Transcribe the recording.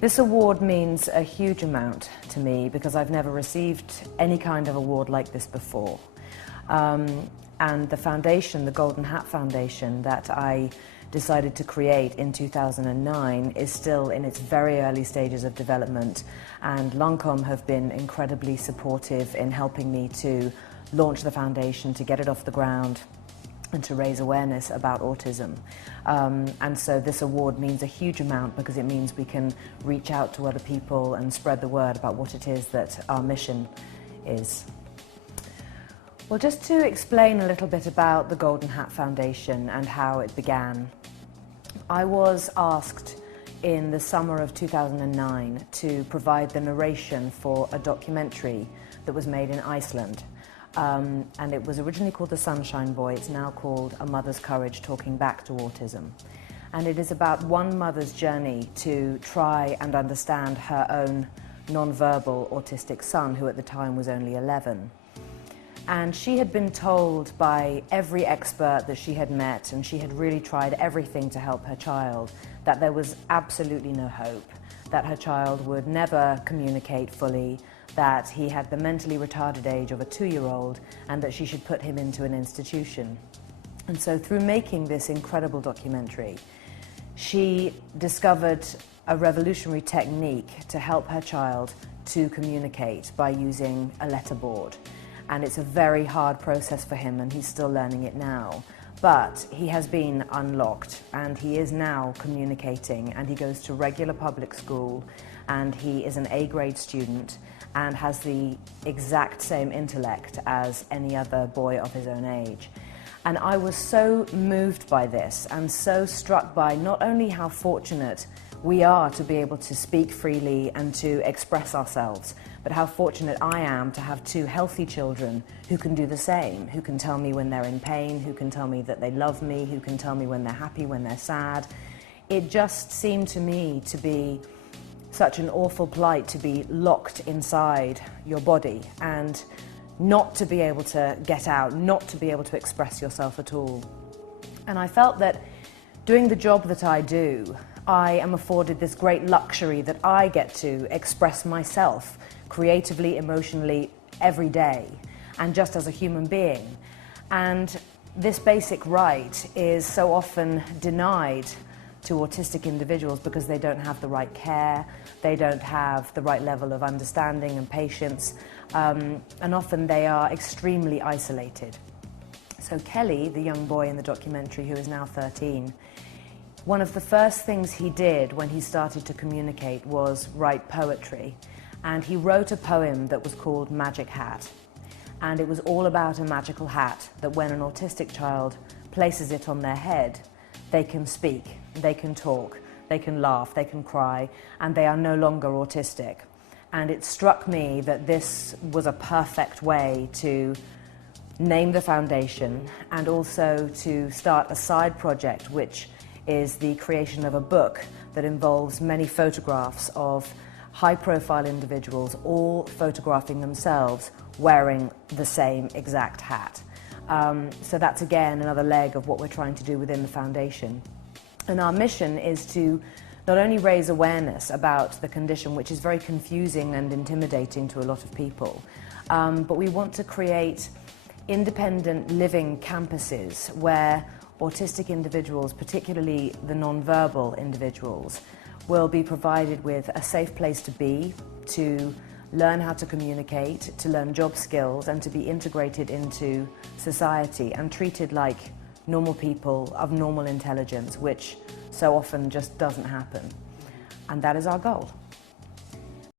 This award means a huge amount to me because I've never received any kind of award like this before. And the foundation, the Golden Hat Foundation, that I decided to create in 2009 is still in its very early stages of development, and Lancôme have been incredibly supportive in helping me to launch the foundation, to get it off the ground and to raise awareness about autism. And so this award means a huge amount because it means we can reach out to other people and spread the word about what it is that our mission is. Well, just to explain a little bit about the Golden Hat Foundation and how it began. I was asked in the summer of 2009 to provide the narration for a documentary that was made in Iceland. And it was originally called The Sunshine Boy. It's now called A Mother's Courage Talking Back to Autism. And it is about one mother's journey to try and understand her own non-verbal autistic son, who at the time was only 11. And she had been told by every expert that she had met, and she had really tried everything to help her child, that there was absolutely no hope, that her child would never communicate fully, that he had the mentally retarded age of a 2-year-old, and that she should put him into an institution. And so through making this incredible documentary, she discovered a revolutionary technique to help her child to communicate by using a letterboard. And it's a very hard process for him, and he's still learning it now. But he has been unlocked, and he is now communicating, and he goes to regular public school, and he is an A-grade student and has the exact same intellect as any other boy of his own age. And I was so moved by this and so struck by not only how fortunate we are to be able to speak freely and to express ourselves, but how fortunate I am to have 2 healthy children who can do the same, who can tell me when they're in pain, who can tell me that they love me, who can tell me when they're happy, when they're sad. It just seemed to me to be such an awful plight to be locked inside your body and not to be able to get out, not to be able to express yourself at all. And I felt that doing the job that I do, I am afforded this great luxury that I get to express myself creatively, emotionally, every day, and just as a human being. And this basic right is so often denied to autistic individuals because they don't have the right care, they don't have the right level of understanding and patience, and often they are extremely isolated. So Kelly, the young boy in the documentary who is now 13, one of the first things he did when he started to communicate was write poetry. And he wrote a poem that was called Magic Hat. And it was all about a magical hat that when an autistic child places it on their head, they can speak, they can talk, they can laugh, they can cry, and they are no longer autistic. And it struck me that this was a perfect way to name the foundation and also to start a side project, which is the creation of a book that involves many photographs of high-profile individuals, all photographing themselves wearing the same exact hat. So that's again another leg of what we're trying to do within the foundation. And our mission is to not only raise awareness about the condition, which is very confusing and intimidating to a lot of people, but we want to create independent living campuses where autistic individuals, particularly the non-verbal individuals, will be provided with a safe place to be, to learn how to communicate, to learn job skills, and to be integrated into society and treated like normal people of normal intelligence, which so often just doesn't happen. And that is our goal.